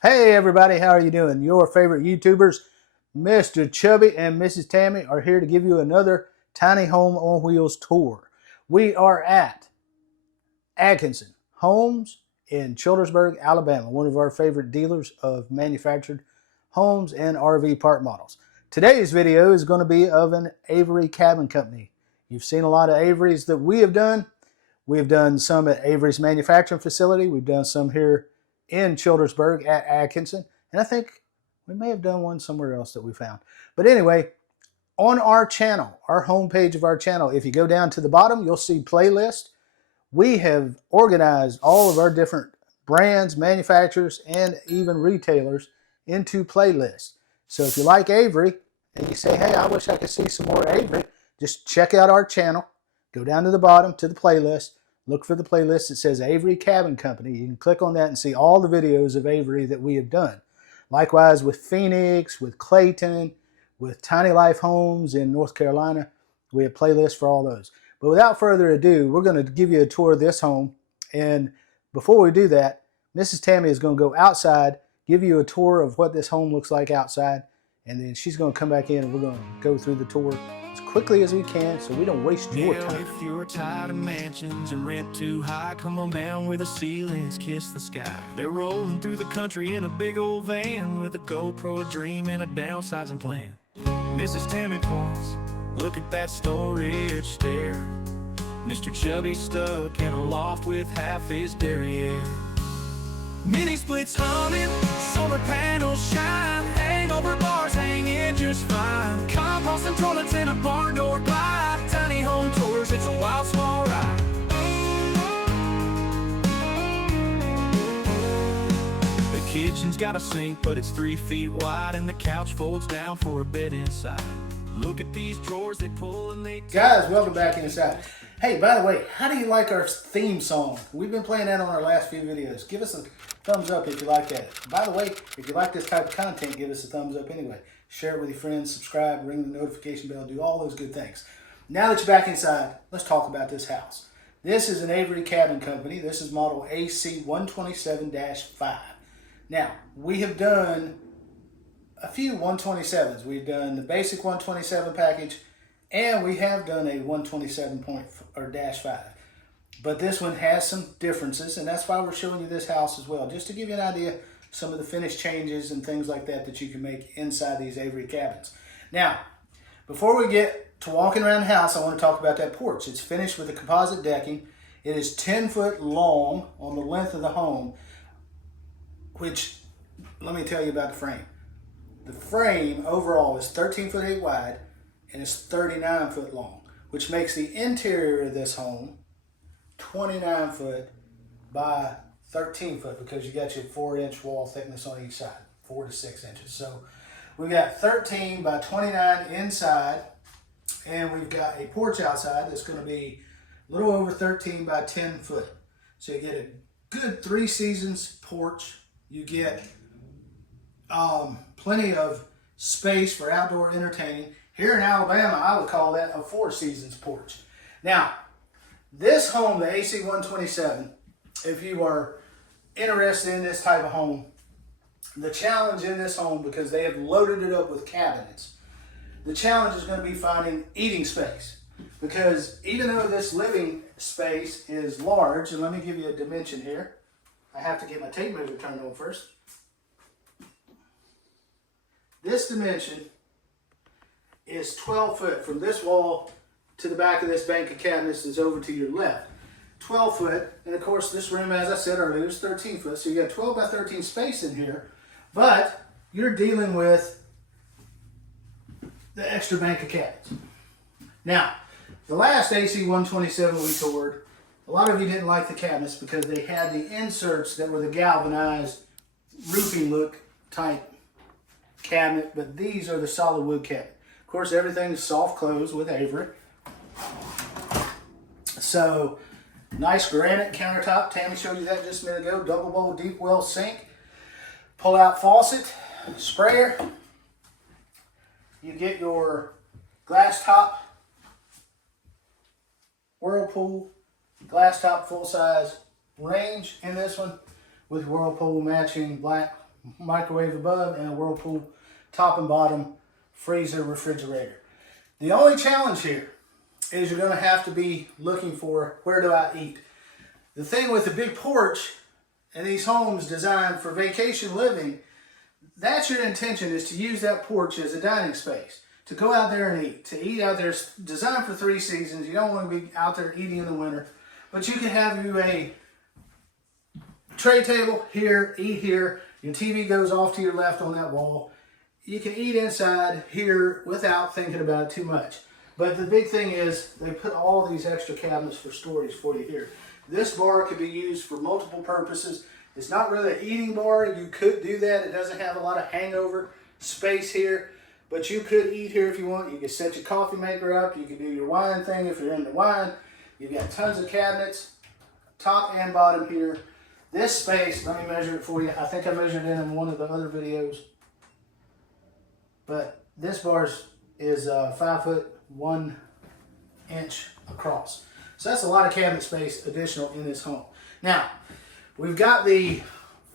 Hey everybody, how are you doing? Your favorite YouTubers, Mr. Chubby and Mrs. Tammy, are here to give you another Tiny Home on Wheels tour. We are at Atkinson Homes in Childersburg, Alabama, one of our favorite dealers of manufactured homes and RV park models. Today's video is going to be of an Avery cabin company. You've seen a lot of Averys that we have done. We've done some at Avery's manufacturing facility. We've done some here in Childersburg at Atkinson. And I think we may have done one somewhere else that we found. But anyway, on our channel, our homepage of our channel, if you go down to the bottom, you'll see playlist. We have organized all of our different brands, manufacturers, and even retailers into playlists. So if you like Avery and you say, hey, I wish I could see some more Avery, just check out our channel. Go down to the bottom to the playlist. Look for the playlist that says Avery Cabin Company. You can click on that and see all the videos of Avery that we have done. Likewise with Phoenix, with Clayton, with Tiny Life Homes in North Carolina. We have playlists for all those. But without further ado, we're going to give you a tour of this home. And before we do that, Mrs. Tammy is going to go outside, give you a tour of what this home looks like outside. And then she's going to come back in and we're going to go through the tour as quickly as we can so we don't waste your time. If you're tired of mansions and rent too high, come on down where the ceilings kiss the sky. They're rolling through the country in a big old van with a GoPro, a dream, and a downsizing plan. Mrs. Tammy points, look at that storage stair. Mr. Chubby stuck in a loft with half his derriere. Mini splits humming, solar panels shine, hangover bars hanging just fine. Compost and toilets in a barn door glide. Tiny home tours, it's a wild small ride. The kitchen's got a sink, but it's 3 feet wide, and the couch folds down for a bed inside. Look at these drawers, they pull and they... Guys, welcome back inside. Hey, by the way, how do you like our theme song? We've been playing that on our last few videos. Give us a thumbs up if you like that. By the way, if you like this type of content, give us a thumbs up anyway. Share it with your friends, subscribe, ring the notification bell, do all those good things. Now that you're back inside, let's talk about this house. This is an Avery Cabin Company. This is model AC127-5. Now, we have done a few 127s. We've done the basic 127 package, and we have done a 127.5. But this one has some differences, and that's why we're showing you this house as well, just to give you an idea of some of the finish changes and things like that that you can make inside these Avery cabins. Now, before we get to walking around the house, I want to talk about that porch. It's finished with a composite decking. It is 10 foot long on the length of the home, which, let me tell you about the frame. The frame overall is 13 foot 8 wide and it's 39 foot long, which makes the interior of this home 29 foot by 13 foot because you got your 4-inch wall thickness on each side, 4 to 6 inches. So we've got 13 by 29 inside, and we've got a porch outside that's going to be a little over 13 by 10 foot. So you get a good 3 seasons porch. You get plenty of space for outdoor entertaining. Here in Alabama, I would call that a 4 seasons porch. Now, this home, the AC127, if you are interested in this type of home, the challenge in this home, because they have loaded it up with cabinets, the challenge is going to be finding eating space. Because even though this living space is large, and let me give you a dimension here. I have to get my tape measure turned on first. This dimension is 12 foot from this wall to the back of this bank of cabinets is over to your left. 12 foot, and of course this room, as I said earlier, is 13 foot, so you got 12 by 13 space in here, but you're dealing with the extra bank of cabinets. Now, the last AC127 we toured, a lot of you didn't like the cabinets because they had the inserts that were the galvanized roofing look type cabinet, but these are the solid wood cabinet. Of course, everything is soft close with Avery. So, nice granite countertop. Tammy showed you that just a minute ago. Double bowl deep well sink. Pull out faucet, sprayer. You get your glass top Whirlpool glass top full size range in this one with Whirlpool matching black microwave above, and a Whirlpool top and bottom freezer refrigerator. The only challenge here is you're going to have to be looking for, where do I eat? The thing with the big porch and these homes designed for vacation living, that's your intention, is to use that porch as a dining space, to go out there and eat. To eat out there is designed for 3 seasons. You don't want to be out there eating in the winter, but you can have you a tray table here, eat here. Your TV goes off to your left on that wall. You can eat inside here without thinking about it too much. But the big thing is they put all these extra cabinets for storage for you here. This bar could be used for multiple purposes. It's not really an eating bar. You could do that. It doesn't have a lot of hangover space here, but you could eat here if you want. You could set your coffee maker up. You could do your wine thing if you're into wine. You've got tons of cabinets, top and bottom here. This space, let me measure it for you. I think I measured it in one of the other videos. But this bar is 5 foot 1 inch across. So that's a lot of cabinet space additional in this home. Now, we've got the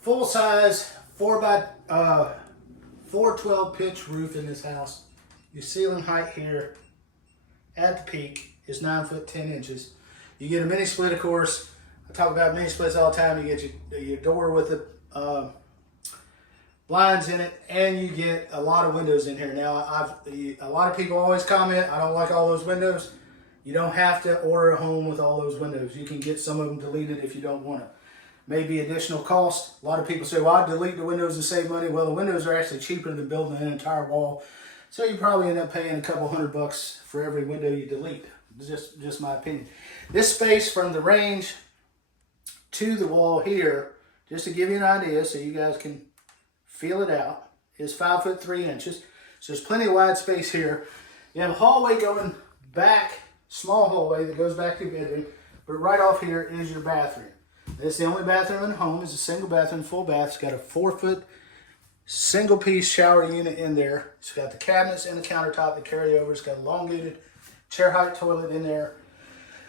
full size 4x412 pitch roof in this house. Your ceiling height here at the peak is 9 foot 10 inches. You get a mini split, of course. I talk about mini splits all the time. You get your door with the blinds in it, and you get a lot of windows in here. Now, a lot of people always comment, I don't like all those windows. You don't have to order a home with all those windows. You can get some of them deleted if you don't want them. Maybe additional cost. A lot of people say, well, I'll delete the windows and save money. Well, the windows are actually cheaper than building an entire wall. So you probably end up paying a couple $100 for every window you delete. Just my opinion. This space from the range to the wall here, just to give you an idea so you guys can feel it out, is 5 foot 3 inches. So there's plenty of wide space here. You have a hallway going back, small hallway that goes back to your bedroom, but right off here is your bathroom. It's the only bathroom in the home. It's a single bathroom, full bath. It's got a 4 foot single piece shower unit in there. It's got the cabinets and the countertop that carry over. It's got elongated chair height toilet in there.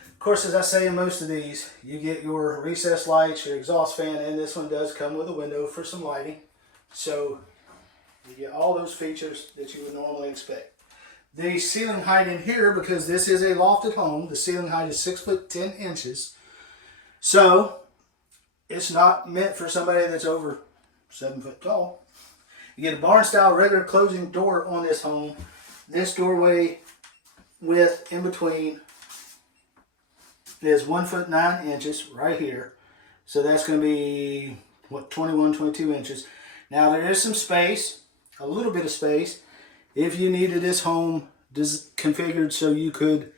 Of course, as I say in most of these, you get your recessed lights, your exhaust fan, and this one does come with a window for some lighting. So you get all those features that you would normally expect. The ceiling height in here, because this is a lofted home, the ceiling height is 6 foot 10 inches. So it's not meant for somebody that's over 7 foot tall. You get a barn style regular closing door on this home. This doorway width in between is 1 foot 9 inches right here. So that's going to be, what, 21, 22 inches. Now there is some space, a little bit of space, if you needed this home configured so you could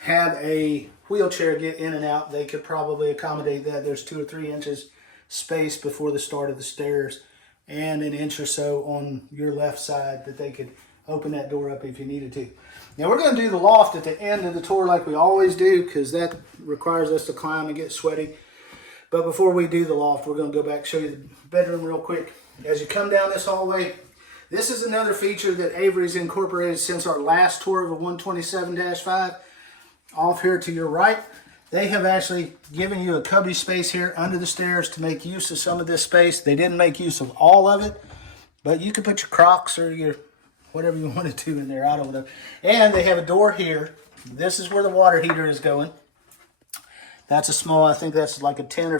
have a wheelchair get in and out. They could probably accommodate that. There's 2 or 3 inches space before the start of the stairs, and an inch or so on your left side that they could open that door up if you needed to. Now we're going to do the loft at the end of the tour like we always do, because that requires us to climb and get sweaty. But before we do the loft, we're going to go back and show you the bedroom real quick. As you come down this hallway, this is another feature that Avery's incorporated since our last tour of a 127-5. Off here to your right, they have actually given you a cubby space here under the stairs to make use of some of this space. They didn't make use of all of it, but you can put your Crocs or your whatever you want to do in there. I don't know. And they have a door here. This is where the water heater is going. That's a small, I think that's like a 15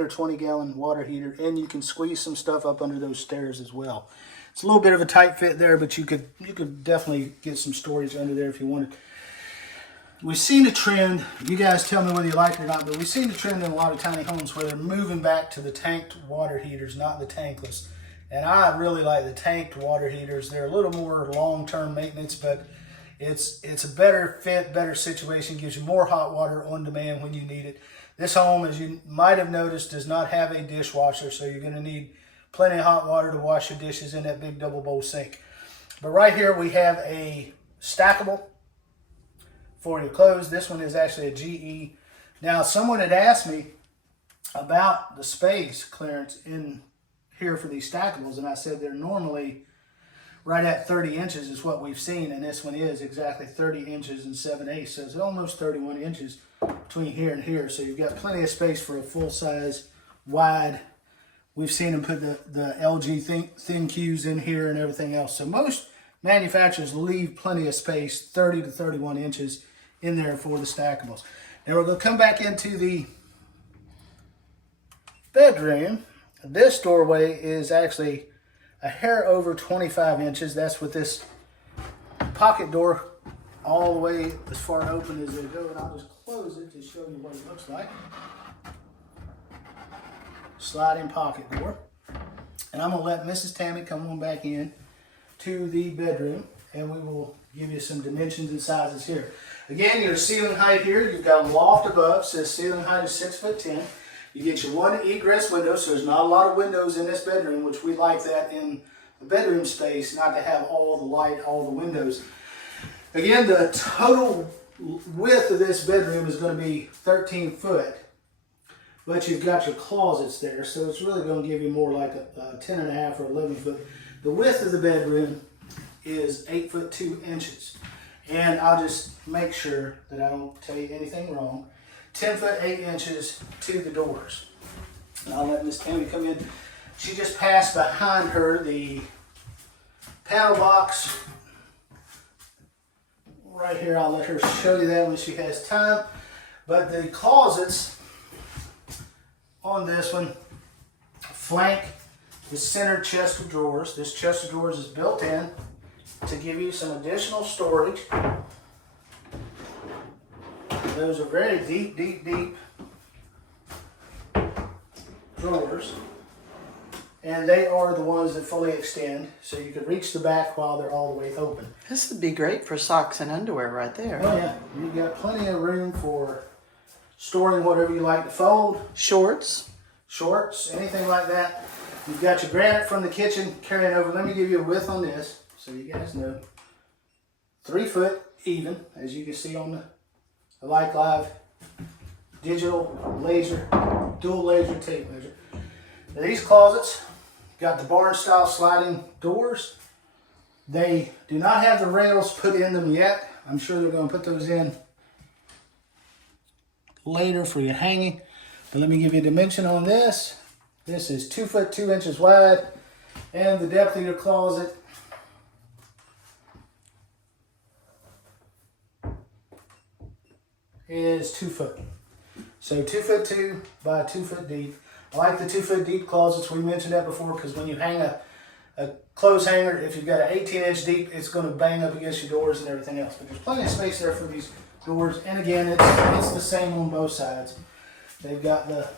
or 20 gallon water heater, and you can squeeze some stuff up under those stairs as well. It's a little bit of a tight fit there, but you could definitely get some storage under there if you wanted. We've seen a trend, you guys tell me whether you like it or not, but we've seen a trend in a lot of tiny homes where they're moving back to the tanked water heaters, not the tankless. And I really like the tanked water heaters. They're a little more long-term maintenance, but it's a better fit, better situation, gives you more hot water on demand when you need it. This home, as you might have noticed, does not have a dishwasher, so you're going to need plenty of hot water to wash your dishes in that big double bowl sink. But right here we have a stackable for your clothes. This one is actually a GE. Now, someone had asked me about the space clearance in here for these stackables, and I said they're normally right at 30 inches is what we've seen, and this one is exactly 30 inches and 7/8, so it's almost 31 inches between here and here. So you've got plenty of space for a full-size wide. We've seen them put the LG thin Qs in here and everything else. So most manufacturers leave plenty of space, 30 to 31 inches in there for the stackables. Now we're going to come back into the bedroom. This doorway is actually a hair over 25 inches. That's with this pocket door all the way as far open as they go. And I'll just close it to show you what it looks like. Sliding pocket door. And I'm going to let Mrs. Tammy come on back in to the bedroom, and we will give you some dimensions and sizes here. Again, your ceiling height here, you've got a loft above, says ceiling height is 6'10". You get your one egress window, so there's not a lot of windows in this bedroom, which we like that in the bedroom space, not to have all the light, all the windows. Again, the total width of this bedroom is going to be 13 foot, but you've got your closets there, so it's really going to give you more like a 10.5 or 11 foot. The width of the bedroom is 8'2". And I'll just make sure that I don't tell you anything wrong. 10'8" to the doors. And I'll let Miss Tammy come in. She just passed behind her the panel box. Right here, I'll let her show you that when she has time. But the closets on this one flank the center chest of drawers. This chest of drawers is built in to give you some additional storage. Those are very deep, deep, deep drawers. And they are the ones that fully extend, so you can reach the back while they're all the way open. This would be great for socks and underwear right there. Oh yeah, you've got plenty of room for storing whatever you like to fold. Shorts. Shorts, anything like that. You've got your granite from the kitchen carrying over. Let me give you a width on this so you guys know. 3 foot even, as you can see on the Like Live digital laser, dual laser tape measure. Now these closets got the barn style sliding doors. They do not have the rails put in them yet. I'm sure they're going to put those in later for your hanging. But let me give you a dimension on this. This is 2 foot 2 inches wide, and the depth of your closet is 2 foot. So 2 foot 2 by 2 foot deep. I like the 2 foot deep closets. We mentioned that before because when you hang a clothes hanger, if you've got an 18-inch deep, it's going to bang up against your doors and everything else. But there's plenty of space there for these doors. And again, it's the same on both sides. They've got the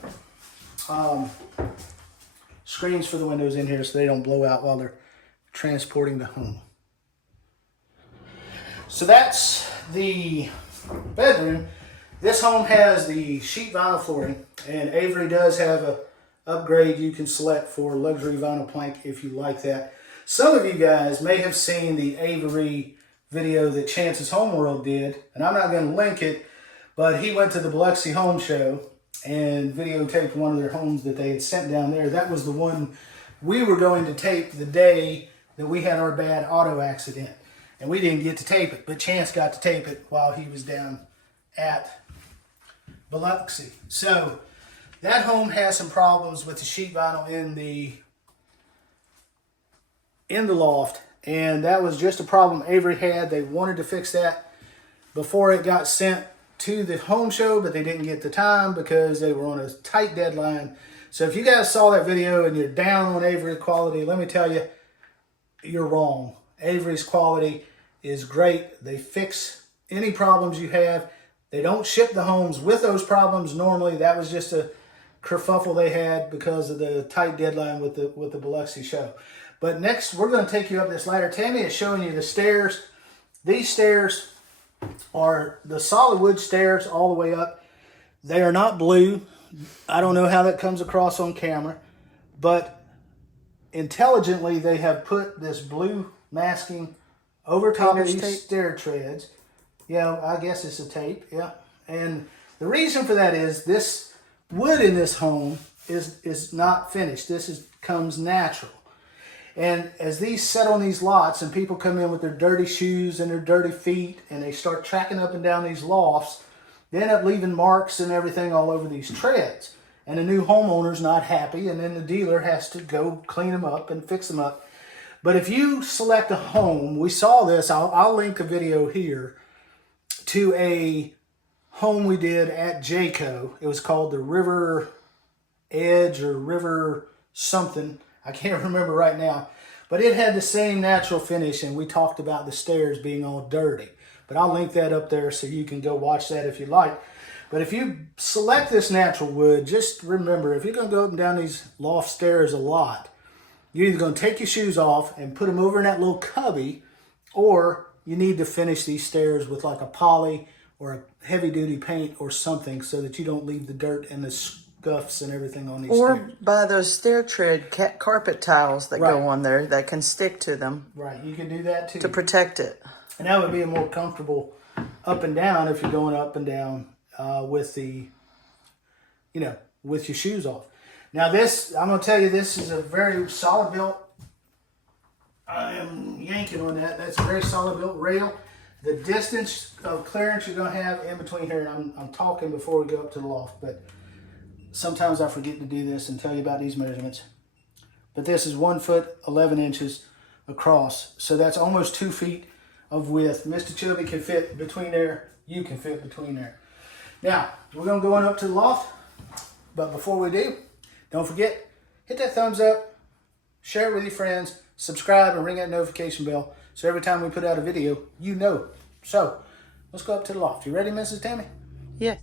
screens for the windows in here so they don't blow out while they're transporting the home. So that's the bedroom. This home has the sheet vinyl flooring, and Avery does have a upgrade you can select for luxury vinyl plank if you like that. Some of you guys may have seen the Avery video that Chance's Home World did, and I'm not going to link it, but he went to the Biloxi Home Show and videotaped one of their homes that they had sent down there. That was the one we were going to tape the day that we had our bad auto accident. And we didn't get to tape it, but Chance got to tape it while he was down at Biloxi. So that home has some problems with the sheet vinyl in the loft, and that was just a problem Avery had. They wanted to fix that before it got sent to the home show, but they didn't get the time because they were on a tight deadline. So if you guys saw that video and you're down on Avery quality, let me tell you, you're wrong. Avery's quality is great. They fix any problems you have. They don't ship the homes with those problems normally. That was just a kerfuffle they had because of the tight deadline with the Biloxi show. But next, we're going to take you up this ladder. Tammy is showing you the stairs. These stairs are the solid wood stairs all the way up. They are not blue. I don't know how that comes across on camera, but intelligently they have put this blue masking over top of these stair treads. Yeah, I guess it's a tape, yeah. And the reason for that is this wood in this home is not finished. This comes natural. And as these set on these lots and people come in with their dirty shoes and their dirty feet and they start tracking up and down these lofts, they end up leaving marks and everything all over these treads. and the new homeowner's not happy, and then the dealer has to go clean them up and fix them up. But if you select a home, we saw this, I'll link a video here to a home we did at Jayco. It was called the River Edge or River something. I can't remember right now. But it had the same natural finish, and we talked about the stairs being all dirty. But I'll link that up there so you can go watch that if you like. But if you select this natural wood, just remember, if you're going to go up and down these loft stairs a lot, you're either going to take your shoes off and put them over in that little cubby, or you need to finish these stairs with like a poly or a heavy-duty paint or something so that you don't leave the dirt and the scuffs and everything on these Or stairs. buy those stair tread carpet tiles that Right. go on there that can stick to them Right, you can do that too. to protect it. And that would be a more comfortable up and down if you're going up and down with the, with your shoes off. Now this, I'm going to tell you, this is a very solid built. I am yanking on that. That's a very solid built rail. The distance of clearance you're going to have in between here, and I'm talking before we go up to the loft, but sometimes I forget to do this and tell you about these measurements. But this is 1 foot 11 inches across, so that's almost 2 feet of width. Mr. Chubby can fit between there. You can fit between there. Now, we're going to go on up to the loft, but before we do, don't forget, hit that thumbs up, share it with your friends, subscribe, and ring that notification bell so every time we put out a video, you know. So, let's go up to the loft. You ready, Mrs. Tammy? Yeah.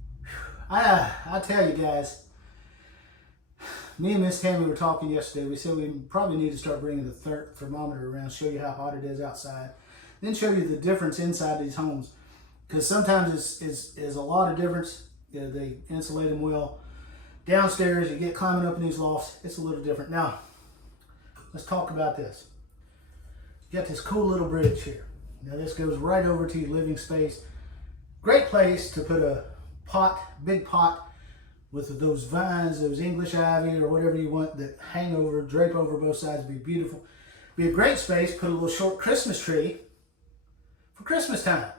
I tell you guys, me and Miss Tammy were talking yesterday. We said we probably need to start bringing the thermometer around, show you how hot it is outside, then show you the difference inside these homes. Because sometimes it's a lot of difference. They insulate them well. Downstairs, you get climbing up in these lofts, it's a little different. Now, let's talk about this. You got this cool little bridge here. Now this goes right over to your living space. Great place to put a pot, big pot, with those vines, those English ivy or whatever you want that hang over, drape over both sides, be beautiful. Be a great space, put a little short Christmas tree for Christmas time.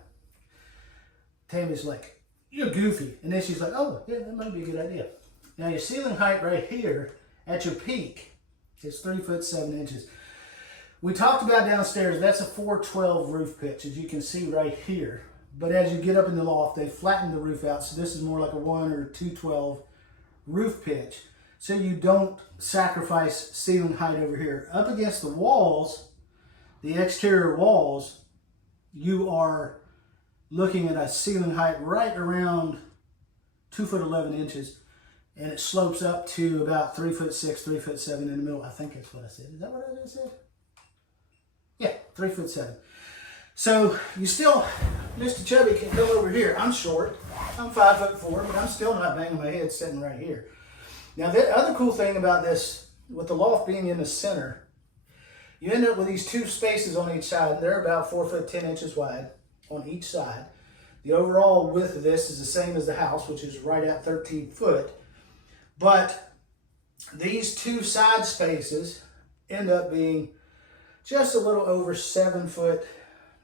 Tammy's like, you're goofy. And then she's like, oh, yeah, that might be a good idea. Now your ceiling height right here at your peak is 3 foot 7 inches. We talked about downstairs, that's a 412 roof pitch, as you can see right here. But as you get up in the loft, they flatten the roof out, so this is more like a 1 or 212 roof pitch. So you don't sacrifice ceiling height over here. Up against the walls, the exterior walls, you are looking at a ceiling height right around 2 foot 11 inches. And it slopes up to about 3 foot 6, 3 foot 7 in the middle. I think that's what I said. Is that what I just said? Yeah, 3 foot 7. So you still, Mr. Chubby can come over here. I'm short. I'm 5 foot 4, but I'm still not banging my head sitting right here. Now the other cool thing about this, with the loft being in the center, you end up with these two spaces on each side. They're about 4 foot 10 inches wide on each side. The overall width of this is the same as the house, which is right at 13 foot. But these two side spaces end up being just a little over 7 foot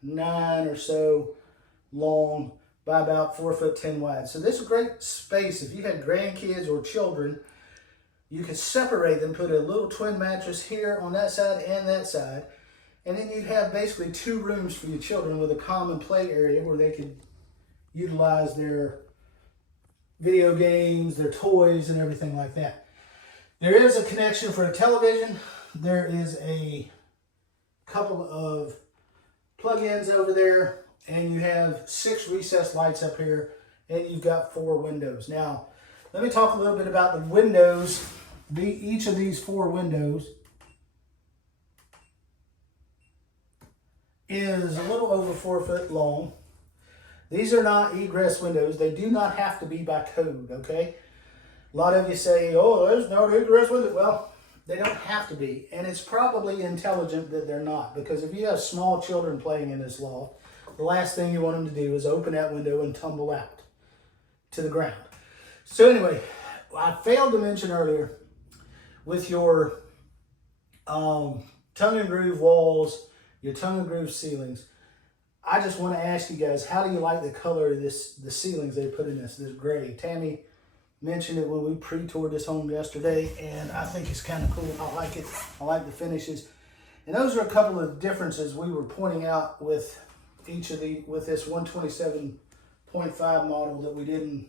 9 or so long by about 4 foot 10 wide. So this is a great space. If you had grandkids or children, you could separate them, put a little twin mattress here on that side and that side, and then you'd have basically 2 rooms for your children with a common play area where they could utilize their video games, their toys, and everything like that. There is a connection for a television. There is a couple of plug-ins over there, and you have 6 recessed lights up here, and you've got 4 windows. Now, let me talk a little bit about the windows. Each of these 4 windows is a little over 4 foot long. These are not egress windows. They do not have to be by code, okay? A lot of you say, oh, there's no egress window. Well, they don't have to be. And it's probably intelligent that they're not, because if you have small children playing in this loft, the last thing you want them to do is open that window and tumble out to the ground. So anyway, I failed to mention earlier, with your tongue and groove walls, your tongue and groove ceilings, I just want to ask you guys, how do you like the color of the ceilings they put in this gray? Tammy mentioned it when we pre-toured this home yesterday, and I think it's kind of cool. I like it. I like the finishes. And those are a couple of differences we were pointing out with with this 127.5 model that we didn't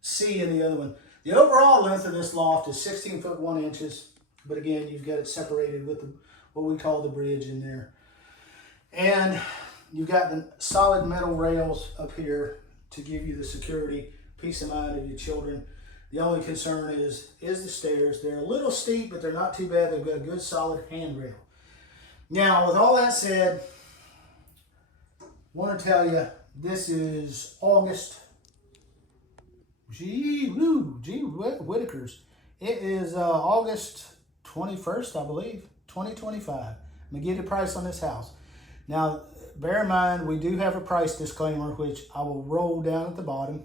see in the other one. The overall length of this loft is 16 foot 1 inches, but again, you've got it separated with what we call the bridge in there. And you've got the solid metal rails up here to give you the security, peace of mind of your children. The only concern is the stairs. They're a little steep, but they're not too bad. They've got a good solid handrail. Now, with all that said, I want to tell you, this is August. Whitakers. It is August 21st, I believe, 2025. I'm going to give you a price on this house. Now, bear in mind, we do have a price disclaimer, which I will roll down at the bottom.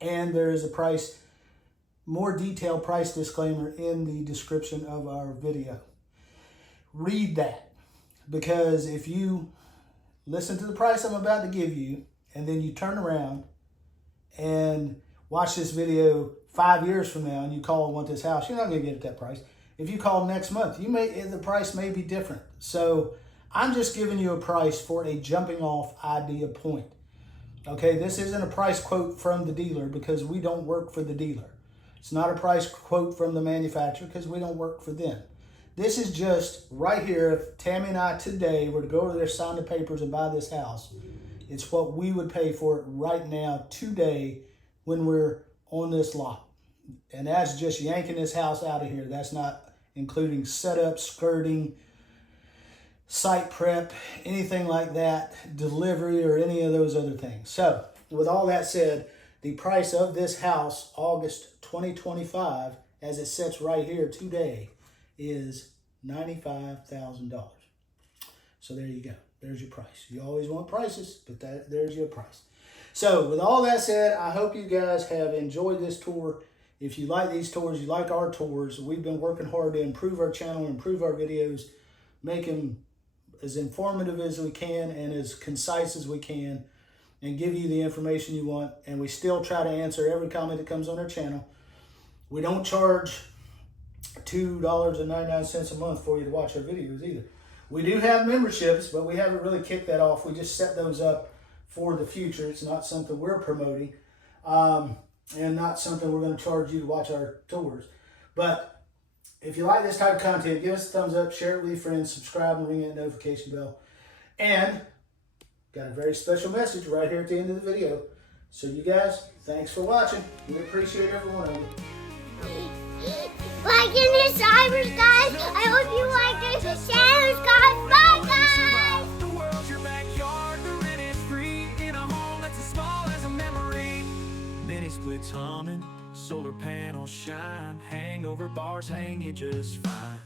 And there is a more detailed price disclaimer in the description of our video. Read that, because if you listen to the price I'm about to give you, and then you turn around and watch this video 5 years from now and you call and want this house, you're not going to get it at that price. If you call next month, the price may be different. So I'm just giving you a price for a jumping off idea point. Okay, this isn't a price quote from the dealer because we don't work for the dealer. It's not a price quote from the manufacturer because we don't work for them. This is just right here. If Tammy and I today were to go over there, sign the papers, and buy this house, it's what we would pay for it right now, today, when we're on this lot. And that's just yanking this house out of here. That's not including setup, skirting, site prep, anything like that, delivery, or any of those other things. So, with all that said, the price of this house, August 2025, as it sits right here today, is $95,000. So there you go. There's your price. You always want prices, but there's your price. So, with all that said, I hope you guys have enjoyed this tour. If you like these tours, you like our tours, we've been working hard to improve our channel, improve our videos, make them as informative as we can and as concise as we can, and give you the information you want. And we still try to answer every comment that comes on our channel. We don't charge $2.99 a month for you to watch our videos either. We do have memberships, but we haven't really kicked that off. We just set those up for the future. It's not something we're promoting, and not something we're going to charge you to watch our tours. But if you like this type of content, give us a thumbs up, share it with your friends, subscribe, and ring that notification bell. And got a very special message right here at the end of the video. So you guys, thanks for watching. We appreciate every one of you. Like and subscribers, guys. I hope you like this. Shares, guys. Bye, guys. The world's your backyard, the rent is free. In a home that's as small as a memory. Mini splits humming, solar panels shine. Hangover bars hang you just fine.